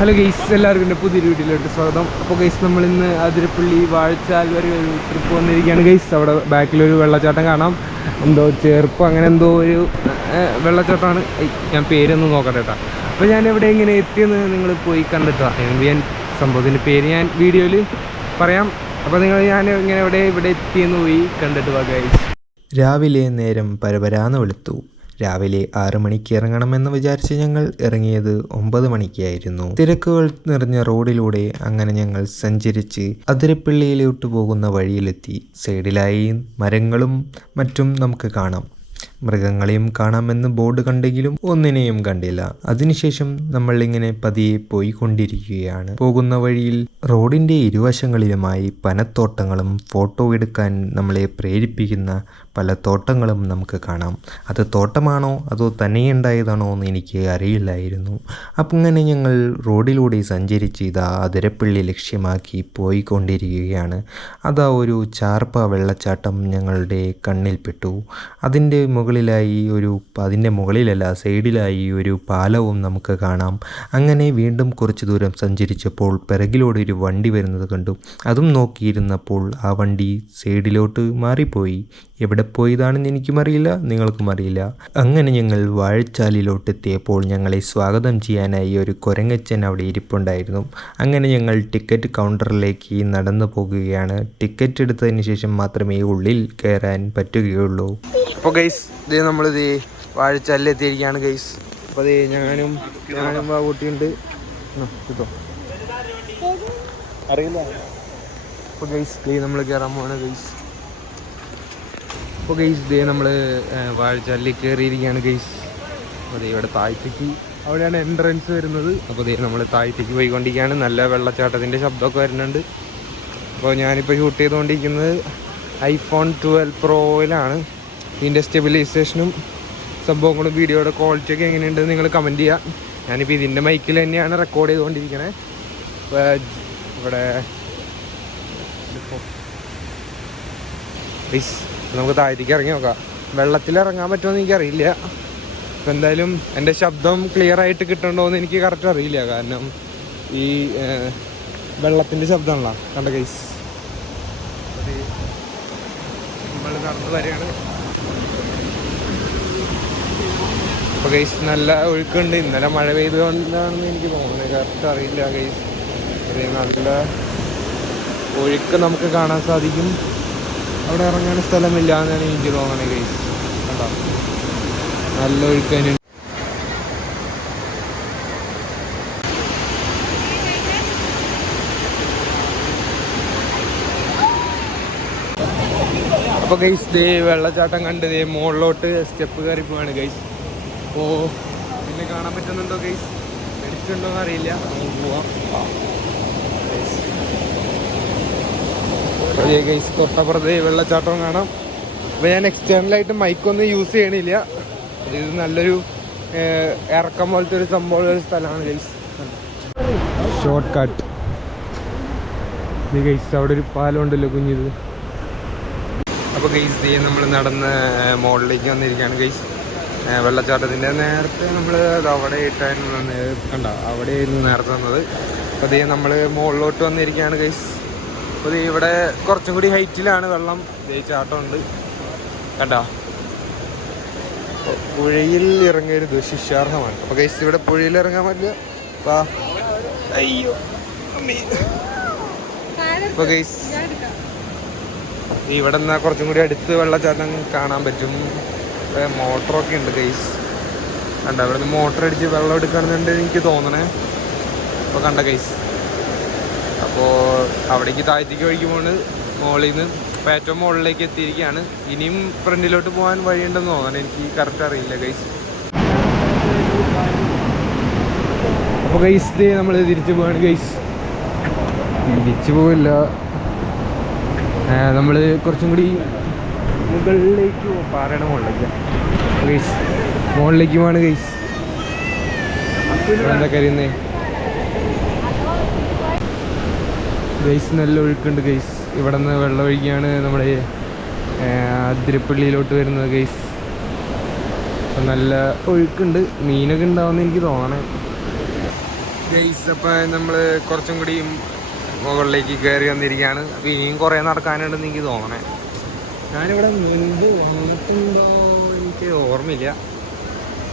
Hello guys, എല്ലാവർക്കും എൻ്റെ പുതിയൊരു വീഡിയോയിലോട്ട് സ്വാഗതം. അപ്പോൾ ഗെയ്സ്, നമ്മളിന്ന് അതിരപ്പള്ളി വാഴച്ചാൽ വരെ ഒരു ട്രിപ്പ് വന്നിരിക്കുകയാണ് ഗെയ്സ്. അവിടെ ബാക്കിലൊരു വെള്ളച്ചാട്ടം കാണാം, എന്തോ ചേർപ്പ് അങ്ങനെ എന്തോ ഒരു വെള്ളച്ചാട്ടമാണ്. ഞാൻ പേരൊന്നും നോക്കട്ടെ കേട്ടോ. അപ്പോൾ ഞാൻ എവിടെ ഇങ്ങനെ എത്തിയെന്ന് നിങ്ങൾ പോയി കണ്ടിട്ടാണ്. ഞാൻ സംഭവത്തിൻ്റെ പേര് ഞാൻ വീഡിയോയിൽ പറയാം. അപ്പോൾ ഞാൻ ഇങ്ങനെ ഇവിടെ എത്തിയെന്ന് പോയി കണ്ടിട്ട് പോകാം ഗെയ്സ്. രാവിലെ നേരം പരപരാന്ന് വെളുത്തു. രാവിലെ 6 മണിക്ക് ഇറങ്ങണമെന്ന് വിചാരിച്ച് ഞങ്ങൾ ഇറങ്ങിയത് 9 മണിക്കായിരുന്നു. തിരക്കുകൾ നിറഞ്ഞ റോഡിലൂടെ അങ്ങനെ ഞങ്ങൾ സഞ്ചരിച്ച് അതിരപ്പള്ളിയിലോട്ട് പോകുന്ന വഴിയിലെത്തി. സൈഡിലായി മരങ്ങളും മറ്റും നമുക്ക് കാണാം. മൃഗങ്ങളെയും കാണാമെന്ന് ബോർഡ് കണ്ടെങ്കിലും ഒന്നിനെയും കണ്ടില്ല. അതിനുശേഷം നമ്മൾ ഇങ്ങനെ പതിയെ പോയിക്കൊണ്ടിരിക്കുകയാണ്. പോകുന്ന വഴിയിൽ റോഡിൻ്റെ ഇരുവശങ്ങളിലുമായി പനത്തോട്ടങ്ങളും ഫോട്ടോ എടുക്കാൻ നമ്മളെ പ്രേരിപ്പിക്കുന്ന പല തോട്ടങ്ങളും നമുക്ക് കാണാം. അത് തോട്ടമാണോ അതോ തന്നെയുണ്ടായതാണോ എന്ന് എനിക്ക് അറിയില്ലായിരുന്നു. അപ്പം അങ്ങനെ ഞങ്ങൾ റോഡിലൂടെ സഞ്ചരിച്ച് ഇതാ അതിരപ്പള്ളി ലക്ഷ്യമാക്കി പോയിക്കൊണ്ടിരിക്കുകയാണ്. അതാ ഒരു ചാർപ്പ വെള്ളച്ചാട്ടം ഞങ്ങളുടെ കണ്ണിൽപ്പെട്ടു. അതിൻ്റെ മുകളിലല്ല സൈഡിലായി ഒരു പാലവും നമുക്ക് കാണാം. അങ്ങനെ വീണ്ടും കുറച്ച് ദൂരം സഞ്ചരിച്ചപ്പോൾ പിറകിലൂടെ ഒരു വണ്ടി വരുന്നത് കണ്ടു. അതും നോക്കിയിരുന്നപ്പോൾ ആ വണ്ടി സൈഡിലോട്ട് മാറിപ്പോയി. എവിടെ പോയതാണെന്ന് എനിക്കും അറിയില്ല, നിങ്ങൾക്കും അറിയില്ല. അങ്ങനെ ഞങ്ങൾ വാഴച്ചാലിലോട്ട് എത്തിയപ്പോൾ ഞങ്ങളെ സ്വാഗതം ചെയ്യാനായി ഒരു കുരങ്ങച്ചൻ അവിടെ ഇരിപ്പുണ്ടായിരുന്നു. അങ്ങനെ ഞങ്ങൾ ടിക്കറ്റ് കൗണ്ടറിലേക്ക് നടന്നു പോകുകയാണ്. ടിക്കറ്റ് എടുത്തതിന് ശേഷം മാത്രമേ ഉള്ളിൽ കയറാൻ പറ്റുകയുള്ളൂ. അപ്പോൾ ഗൈസ്, നമ്മളിത് വാഴച്ചാലിൽ എത്തിയിരിക്കുകയാണ് ഗൈസ്. അപ്പോൾ ഞാനും ആ കുട്ടിയുണ്ട് കിട്ടോ അറിയില്ല. അപ്പോൾ ഗൈസ് നമ്മൾ കയറാൻ പോവാണ് ഗൈസ്. അപ്പോൾ ഗൈസ് നമ്മൾ വാഴച്ചാലിൽ കയറിയിരിക്കുകയാണ് ഗൈസ്. അപ്പോൾ ഇവിടെ താഴ്ത്തേക്ക് അവിടെയാണ് എൻട്രൻസ് വരുന്നത്. അപ്പോൾ നമ്മൾ താഴ്ത്തേക്ക് പോയിക്കൊണ്ടിരിക്കുകയാണ്. നല്ല വെള്ളച്ചാട്ടത്തിൻ്റെ ശബ്ദമൊക്കെ വരുന്നുണ്ട്. അപ്പോൾ ഞാനിപ്പോൾ ഷൂട്ട് ചെയ്തുകൊണ്ടിരിക്കുന്നത് iPhone 12 Proയിലാണ്. ഇതിൻ്റെ സ്റ്റെബിലൈസേഷനും സംഭവങ്ങളും വീഡിയോയുടെ ക്വാളിറ്റിയൊക്കെ എങ്ങനെയുണ്ടെന്ന് നിങ്ങൾ കമൻറ്റ് ചെയ്യുക. ഞാനിപ്പോൾ ഇതിൻ്റെ മൈക്കിൽ തന്നെയാണ് റെക്കോർഡ് ചെയ്തുകൊണ്ടിരിക്കണേ. ഇവിടെ നമുക്ക് താഴത്തേക്ക് ഇറങ്ങി നോക്കാം. വെള്ളത്തിൽ ഇറങ്ങാൻ പറ്റുമെന്ന് എനിക്കറിയില്ല. അപ്പോൾ എന്തായാലും എൻ്റെ ശബ്ദം ക്ലിയർ ആയിട്ട് കിട്ടണ്ടോ എന്ന് എനിക്ക് കറക്റ്റ് അറിയില്ല. കാരണം ഈ വെള്ളത്തിൻ്റെ ശബ്ദമാണല്ലോ കണ്ട ഗൈസ്. നമ്മൾ നടന്നു വരികയാണ്. അപ്പോൾ ഗൈസ് നല്ല ഒഴുക്കുണ്ട്. ഇന്നലെ മഴ പെയ്തുകൊണ്ടാണെന്ന് എനിക്ക് തോന്നുന്നത്, കറക്റ്റ് അറിയില്ല ഗൈസ്. നല്ല ഒഴുക്ക് നമുക്ക് കാണാൻ സാധിക്കും. അവിടെ ഇറങ്ങാൻ സ്ഥലമില്ല എന്നാണ് എനിക്ക് തോന്നണത് ഗൈസ്. കണ്ടോ, നല്ല ഒഴുക്ക് തന്നെ. അപ്പോൾ ഗൈസ് വെള്ളച്ചാട്ടം കണ്ട് മുകളിലോട്ട് സ്റ്റെപ്പ് കയറി പോവാണ് ഗൈസ്. അപ്പോൾ പിന്നെ കാണാൻ പറ്റുന്നുണ്ടോ ഗൈസ്, എടുക്കുന്നുണ്ടോ എന്ന് അറിയില്ല. നമുക്ക് പോവാം ഗൈസ്. തൊട്ടപ്പുറത്ത് വെള്ളച്ചാട്ടം കാണാം. അപ്പോൾ ഞാൻ എക്സ്റ്റേണലായിട്ട് മൈക്കൊന്നും യൂസ് ചെയ്യണില്ല. ഇത് നല്ലൊരു ഇറക്കം പോലത്തെ ഒരു സംഭവമുള്ള ഒരു സ്ഥലമാണ് ഗൈസ്. Short cut guys. അവിടെ ഒരു പാലം ഉണ്ടല്ലോ കുഞ്ഞിത്. അപ്പോൾ ഗൈസ് നമ്മൾ നടന്ന് മുകളിലേക്ക് വന്നിരിക്കുകയാണ് ഗൈസ്. വെള്ളച്ചാട്ടത്തിൻ്റെ നേരത്തെ നമ്മൾ അവിടെ ഇട്ടായിരുന്നു കണ്ട, അവിടെയായിരുന്നു നേരത്തെ വന്നത്. അപ്പോൾ നമ്മൾ മുകളിലോട്ട് വന്നിരിക്കുകയാണ് ഗൈസ്. അപ്പോൾ ഇവിടെ കുറച്ചും കൂടി ഹൈറ്റിലാണ് വെള്ളം. ചാട്ടമുണ്ട് കണ്ടോ. പുഴയിൽ ഇറങ്ങരുത്, ശിക്ഷാർഹമാണ്. അപ്പോൾ ഗൈസ് ഇവിടെ പുഴയിൽ ഇറങ്ങാൻ പറ്റില്ല. അയ്യോ. അപ്പോൾ ഗൈസ് ഇവിടെ നിന്നാൽ കുറച്ചും കൂടി അടുത്ത് വെള്ളച്ചാട്ടം കാണാൻ പറ്റും. മോട്ടറൊക്കെ ഉണ്ട് ഗൈസ്. കണ്ട, ഇവിടെ നിന്ന് മോട്ടർ അടിച്ച് വെള്ളം എടുക്കണമെന്നുണ്ട് എനിക്ക് തോന്നണേ. അപ്പോൾ കണ്ട ഗൈസ്. അപ്പോൾ അവിടേക്ക് താഴ്ത്തേക്ക് ഒഴിക്കുമ്പോൾ മുകളിൽ നിന്ന് ഇപ്പോൾ ഏറ്റവും മുകളിലേക്ക് എത്തിയിരിക്കുകയാണ്. ഇനിയും ഫ്രണ്ടിലോട്ട് പോകാൻ വഴിയുണ്ടെന്ന് തോന്നണം, എനിക്ക് കറക്റ്റ് അറിയില്ല ഗൈസ്. അപ്പോൾ ഗൈസ് നമ്മൾ തിരിച്ചു പോവാണ് ഗൈസ്. തിരിച്ചു പോവില്ല, നമ്മൾ കുറച്ചും കൂടി മുകളിലേക്ക് പാറയുടെ മുകളിലേക്ക് പോവാണ് ഗൈസ്. എന്താ കരുന്നേ ഗൈസ്. നല്ല ഒഴുക്കുണ്ട് ഗൈസ്. ഇവിടെ നിന്ന് വെള്ളം ഒഴുകിയാണ് നമ്മുടെ അതിരപ്പള്ളിയിലോട്ട് വരുന്നത് ഗൈസ്. അപ്പം നല്ല ഒഴുക്കുണ്ട്, മീനൊക്കെ ഉണ്ടാവുമെന്ന് എനിക്ക് തോന്നണേ. ഗൈസ് അപ്പോൾ നമ്മൾ കുറച്ചും കൂടി മുകളിലേക്ക് കയറി വന്നിരിക്കുകയാണ്. അപ്പോൾ ഇനിയും കുറേ നടക്കാനുണ്ടെന്ന് എനിക്ക് തോന്നണേ. ഞാനിവിടെ മുൻപ് വന്നിട്ടുണ്ടോ എനിക്ക് ഓർമ്മയില്ല.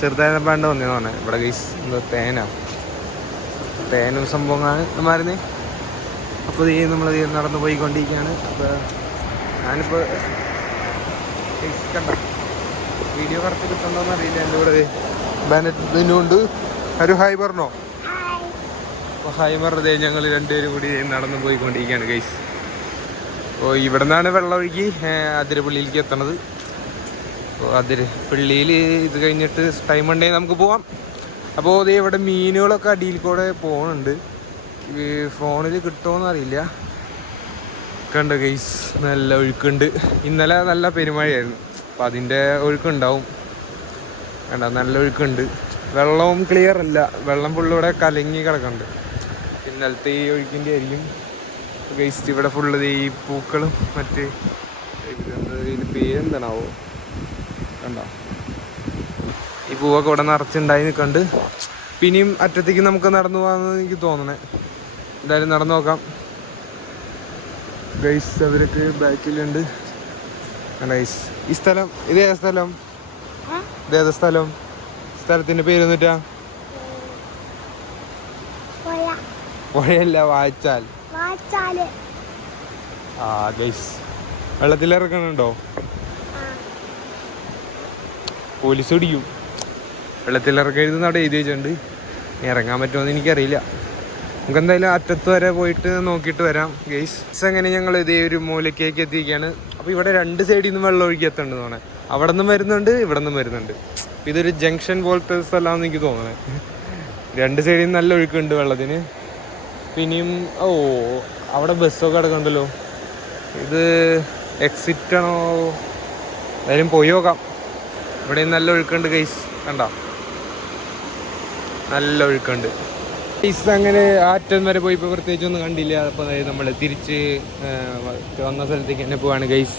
ചെറുതായപ്പോൾ തോന്നിയെന്ന് പറഞ്ഞത് ഇവിടെ ഗൈസ് എന്താ തേനും സംഭവമാണ് മാറുന്നേ. അപ്പോൾ നമ്മൾ നടന്നു പോയിക്കൊണ്ടിരിക്കുകയാണ്. അപ്പോൾ ഞാനിപ്പോൾ കണ്ട വീഡിയോ കറക്റ്റ് കിട്ടണ്ടോന്ന് അറിയില്ല. എൻ്റെ കൂടെ ബാനറ്റുണ്ട് ഒരു ഹായ് പറഞ്ഞോ. അപ്പോൾ ഹായ് പറഞ്ഞതേ ഞങ്ങൾ രണ്ടുപേരും കൂടി നടന്നു പോയിക്കൊണ്ടിരിക്കുകയാണ് ഗൈസ്. അപ്പോൾ ഇവിടെ നിന്നാണ് വെള്ളമൊഴുകി അതിരപ്പള്ളിയിലേക്ക് എത്തണത്. അപ്പോൾ അതിരപ്പള്ളിയിൽ ഇത് കഴിഞ്ഞിട്ട് ടൈം ഉണ്ടെങ്കിൽ നമുക്ക് പോവാം. അപ്പോൾ അതേ ഇവിടെ മീനുകളൊക്കെ അടിയിൽ കൂടെ പോകുന്നുണ്ട്. ഫോണിൽ കിട്ടുമോയെന്ന് അറിയില്ല. കണ്ട ഗൈസ് നല്ല ഒഴുക്കുണ്ട്. ഇന്നലെ നല്ല പെരുമഴയായിരുന്നു. അപ്പം അതിൻ്റെ ഒഴുക്കുണ്ടാവും. കണ്ട നല്ല ഒഴുക്കുണ്ട്. വെള്ളവും ക്ലിയർ അല്ല. വെള്ളം ഫുള്ളിവിടെ കലങ്ങി കിടക്കുന്നുണ്ട്. ഇന്നലത്തെ ഈ ഒഴുക്കിൻ്റെ ആയിരിക്കും ഗൈസ്. ഇവിടെ ഫുള്ള് ഈ പൂക്കളും മറ്റ് ഇതിൻ്റെ പേരെന്താണാവോ കണ്ടോ. ഈ പൂവൊക്കെ ഇവിടെ നിറച്ചുണ്ടായി നിൽക്കുന്നുണ്ട്. പിന്നെയും അറ്റത്തേക്ക് നമുക്ക് നടന്നു പോകാമെന്ന് എനിക്ക് തോന്നണേ. എന്തായാലും നടന്നു നോക്കാം ഗൈസ്. അവരൊക്കെ ബാക്കിലുണ്ട് ഗൈസ്. ഈ സ്ഥലം ഇതേതാ സ്ഥലം? ഇതേതാ സ്ഥലം? സ്ഥലത്തിൻ്റെ പേര് എന്നിട്ടാ? പുഴയല്ല, വാഴച്ചാൽ. ആ ഗൈസ് വെള്ളത്തിലിറക്കണുണ്ടോ? പോലീസ് പിടിക്കും. വെള്ളത്തിലിറക്കരുതെന്ന് അവിടെ എഴുതി വെച്ചിട്ടുണ്ട്. ഇറങ്ങാൻ പറ്റുമോയെന്ന് എനിക്കറിയില്ല. നമുക്ക് എന്തായാലും അറ്റത്ത് വരെ പോയിട്ട് നോക്കിയിട്ട് വരാം ഗൈസ്. അങ്ങനെ ഞങ്ങൾ ഇതേ ഒരു മൂലക്കേക്ക് എത്തിയിരിക്കുകയാണ്. അപ്പോൾ ഇവിടെ രണ്ട് സൈഡിൽ നിന്നും വെള്ളം ഒഴുകി എത്തുന്നുണ്ട് തോന്നണേ. അവിടെ നിന്നും വരുന്നുണ്ട്, ഇവിടെ നിന്നും വരുന്നുണ്ട്. ഇതൊരു ജംഗ്ഷൻ പോലത്തെ സ്ഥലമാണെന്ന് എനിക്ക് തോന്നണേ. രണ്ട് സൈഡിൽ നിന്ന് നല്ല ഒഴുക്കുണ്ട് വെള്ളത്തിന്. പിന്നെയും അവിടെ ബസ്സൊക്കെ കിടക്കുന്നുണ്ടല്ലോ. ഇത് എക്സിറ്റ് ആണോ? എന്തായാലും പോയി നോക്കാം. ഇവിടെ നല്ല ഒഴുക്കുണ്ട് ഗൈസ്. കണ്ടോ നല്ല ഒഴുക്കുണ്ട് ഗൈസ്. അങ്ങനെ ആറ്റം വരെ പോയി ഇപ്പോൾ പ്രത്യേകിച്ചൊന്നും കണ്ടില്ല. അപ്പോൾ നമ്മൾ തിരിച്ച് വന്ന സ്ഥലത്തേക്ക് തന്നെ പോവാണ് ഗൈസ്.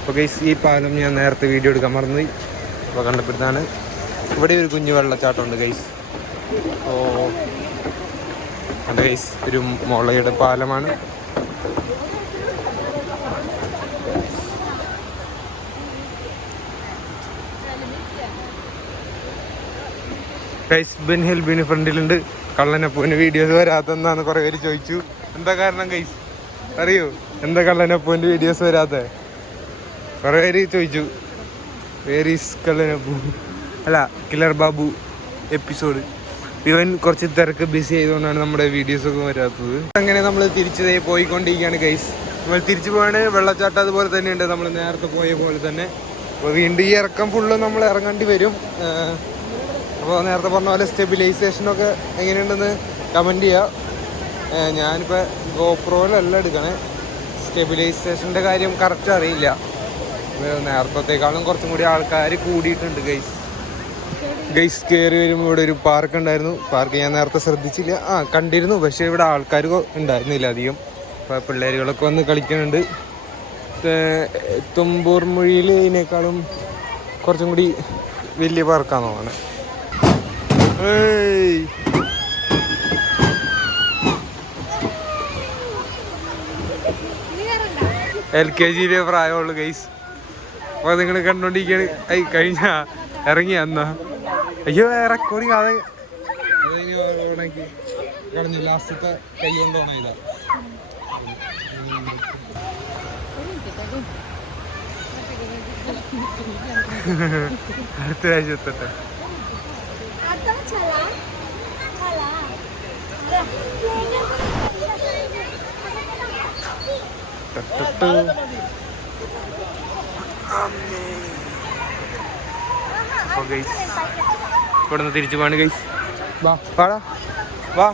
അപ്പോൾ ഗൈസ് ഈ പാലം ഞാൻ നേരത്തെ വീഡിയോ എടുക്കാൻ മറന്നുപോയി. അപ്പോൾ കണ്ടപ്പോഴത്താണ് ഇവിടെ ഒരു കുഞ്ഞു വെള്ളച്ചാട്ടമുണ്ട് ഗൈസ്. അപ്പോൾ കണ്ട ഗൈസ് ഒരു മുളയുടെ പാലമാണ്. ഗൈസ് ബെൻഹെൽബിന് ഫ്രണ്ടിലുണ്ട്. കള്ളനപ്പൂവിന് വീഡിയോസ് വരാത്തെന്നാണ് കുറേ പേര് ചോദിച്ചു. എന്താ കാരണം ഗൈസ് അറിയോ? എന്താ കള്ളനപ്പൂവിൻ്റെ വീഡിയോസ് വരാത്തത്? കുറേ പേര് ചോദിച്ചു. വേരീസ് കള്ളനപ്പൂ അല്ല കില്ലർ ബാബു എപ്പിസോഡ്. ഇവൻ കുറച്ച് തിരക്ക് ബിസി ആയതുകൊണ്ടാണ് നമ്മുടെ വീഡിയോസൊക്കെ വരാത്തത്. അങ്ങനെ നമ്മൾ തിരിച്ച് പോയിക്കൊണ്ടിരിക്കുകയാണ് ഗൈസ്. നമ്മൾ തിരിച്ചു പോവാണ്. വെള്ളച്ചാട്ടം അതുപോലെ തന്നെയുണ്ട് നമ്മൾ നേരത്തെ പോയ പോലെ തന്നെ. അപ്പോൾ വീണ്ടും ഈ ഇറക്കം ഫുള്ള് നമ്മൾ ഇറങ്ങേണ്ടി വരും. അപ്പോൾ നേരത്തെ പറഞ്ഞ പോലെ സ്റ്റെബിലൈസേഷനൊക്കെ എങ്ങനെയുണ്ടെന്ന് കമൻറ്റ് ചെയ്യുക. ഞാനിപ്പോൾ ഗോപ്രോയിലല്ല എടുക്കണേ. സ്റ്റെബിലൈസേഷൻ്റെ കാര്യം കറക്റ്റ് അറിയില്ല. നേരത്തേക്കാളും കുറച്ചും കൂടി ആൾക്കാർ കൂടിയിട്ടുണ്ട് ഗൈസ്. കയറി വരുമ്പോൾ ഇവിടെ ഒരു പാർക്ക് ഉണ്ടായിരുന്നു. പാർക്ക് ഞാൻ നേരത്തെ ശ്രദ്ധിച്ചില്ല. കണ്ടിരുന്നു, പക്ഷേ ഇവിടെ ആൾക്കാർ ഉണ്ടായിരുന്നില്ല അധികം. അപ്പോൾ പിള്ളേരുകളൊക്കെ വന്ന് കളിക്കുന്നുണ്ട്. തുമ്പൂർ മൊഴിയിൽ ഇതിനേക്കാളും കുറച്ചും കൂടി വലിയ പാർക്കാന്ന് തോന്നുന്നത്. LKG പ്രായമുള്ളു ഗൈസ്. അപ്പോൾ നിങ്ങൾ കണ്ടോണ്ടിരിക്കുകയാണ്. കഴിഞ്ഞ ഇറങ്ങി എന്നാ അയ്യോ റെക്കോർഡിങ് അത് കളഞ്ഞു. ലാസ്റ്റത്തെ കൈ കൊണ്ട് ഓണയില്ല. അടുത്ത രാജ്യത്തെ ഇവിടെ നിന്ന് തിരിച്ചു പോവാണ് ഗൈസ്. വാടാ വാ.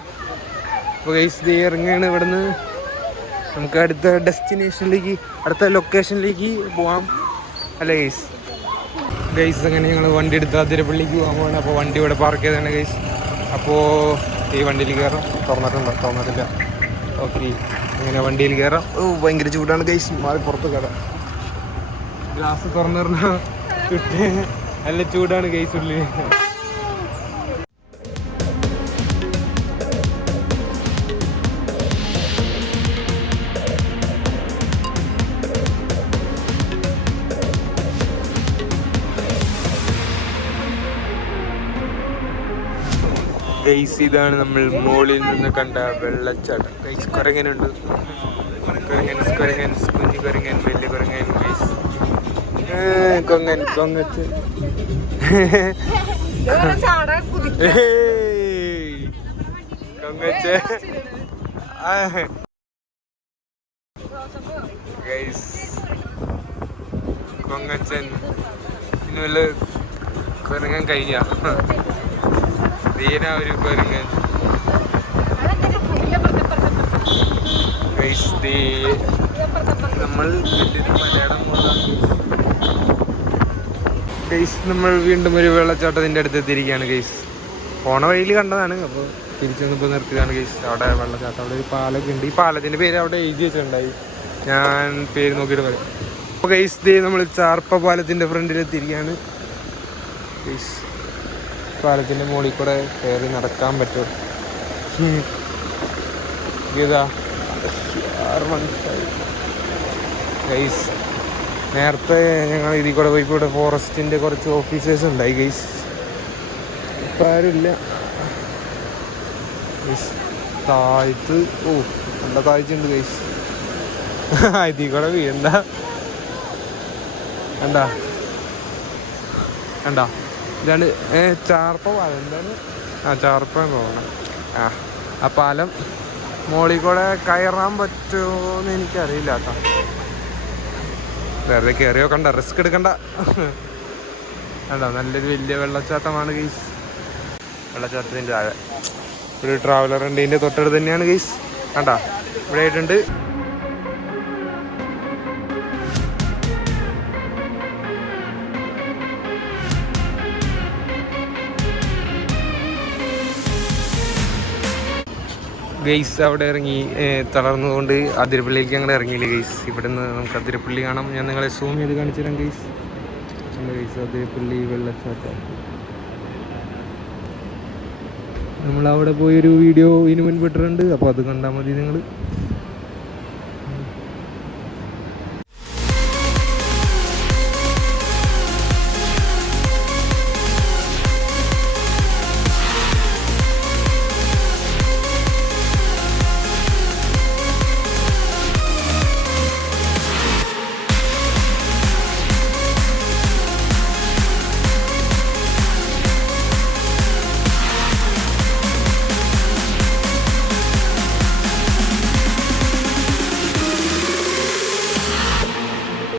അപ്പോൾ ഗൈസ് ദേ ഇറങ്ങുകയാണ്. ഇവിടെ നിന്ന് നമുക്ക് അടുത്ത ഡെസ്റ്റിനേഷനിലേക്ക്, അടുത്ത ലൊക്കേഷനിലേക്ക് പോവാം അല്ലേ ഗൈസ്. ഗൈസ് അങ്ങനെ ഞങ്ങൾ വണ്ടി എടുത്ത് അതിരപ്പള്ളിക്ക് പോകാൻ പോവാണ്. അപ്പോൾ വണ്ടി ഇവിടെ പാർക്ക് ചെയ്താണ് ഗൈസ്. അപ്പോൾ ഈ വണ്ടിയിൽ കയറാം. തുറന്നിട്ടില്ല. ഓക്കെ അങ്ങനെ വണ്ടിയിൽ കയറാം. ഭയങ്കര ചൂടാണ് ഗൈസ്. മാറി പുറത്ത് കയറാം. ഗ്ലാസ് തുറന്നു പറഞ്ഞാൽ നല്ല ചൂടാണ് ഗൈസ് ഉള്ളിൽ. ഗൈസ് ഇതാണ് നമ്മൾ മുകളിൽ നിന്ന് കണ്ട വെള്ളച്ചാട്ടം. ഗൈസ് കുരങ്ങനുണ്ട്, കുരങ്ങൻസ് കുരങ്ങൻസ്, കുഞ്ഞു കുരങ്ങൻ, വലിയ കുരങ്ങൻ, ഗൈസ് കൊങ്ങൻ കൊങ്ങച്ച് കൊങ്ങച്ച് ഗൈസ് കൊങ്ങച്ചൻ. ഇനി വല്ല കുരങ്ങൻ കഴിഞ്ഞ ദീന ഒരു കുരങ്ങൻ. ഗൈസ് നമ്മൾ മലയാളം ഗൈസ് നമ്മൾ വീണ്ടും ഒരു വെള്ളച്ചാട്ടത്തിൻ്റെ അടുത്ത് എത്തിയിരിക്കുകയാണ് ഗൈസ്. പോണ വഴിയിൽ കണ്ടതാണ്, അപ്പോൾ തിരിച്ചു വന്നപ്പോൾ നിർത്തിയതാണ് ഗൈസ്. അവിടെ വെള്ളച്ചാട്ടം, അവിടെ ഒരു പാലമൊക്കെ ഉണ്ട്. ഈ പാലത്തിൻ്റെ പേര് അവിടെ എഴുതി വെച്ചിട്ടുണ്ടായി, ഞാൻ പേര് നോക്കിയിട്ട് പറയാം. അപ്പോൾ ഗൈസ് നമ്മൾ ചാർപ്പ പാലത്തിൻ്റെ ഫ്രണ്ടിൽ എത്തിയിരിക്കുകയാണ് ഗൈസ്. പാലത്തിൻ്റെ മുകളിൽ കൂടെ കയറി നടക്കാൻ പറ്റും. ഇതാ ഗൈസ്, നേരത്തെ ഞങ്ങൾ ഇതിൽ കൂടെ പോയി ഇവിടെ ഫോറസ്റ്റിൻ്റെ കുറച്ച് ഓഫീസേഴ്സ് ഉണ്ടായി ഗൈസ്. ഇപ്പം ആരുമില്ല ഗൈസ്. താഴ്ത്ത് നല്ല താഴ്ചയുണ്ട് ഗൈസ്. ഇതിൽ കൂടെ വീണ്ട കണ്ടാ കണ്ടാ. ഇതാണ് ചാർപ്പ പാലം. എന്താണ് ചാർപ്പ പോകണം. ആ പാലം മോളിൽ കൂടെ കയറാൻ പറ്റുമോ എന്ന് എനിക്കറിയില്ല കേട്ടോ. വെറുതെ കയറിയോ കണ്ട, റിസ്ക് എടുക്കണ്ട. കണ്ടോ നല്ലൊരു വലിയ വെള്ളച്ചാട്ടമാണ് ഗൈസ്. വെള്ളച്ചാട്ടത്തിൻ്റെ താഴെ ഒരു ട്രാവലർ ഉണ്ട്, ഇതിൻ്റെ തൊട്ടടുത്ത് തന്നെയാണ് ഗൈസ്. കണ്ടാ ഇവിടെ ആയിട്ടുണ്ട്. ഗൈസ് അവിടെ ഇറങ്ങി തളർന്നുകൊണ്ട് അതിരപ്പള്ളിയിലേക്ക് ഞങ്ങൾ ഇറങ്ങിയില്ല ഗൈസ്. ഇവിടെ നിന്ന് നമുക്ക് അതിരപ്പള്ളി കാണാം. ഞാൻ നിങ്ങളെ സൂം ചെയ്ത് കാണിച്ചു തരാം ഗൈസ്. ഗൈസ് അതിരപ്പള്ളി വെള്ളച്ചാട്ടം. നമ്മളവിടെ പോയൊരു വീഡിയോ ഇതിന് മുൻപിട്ടിട്ടുണ്ട്, അപ്പോൾ അത് കണ്ടാൽ മതി നിങ്ങൾ.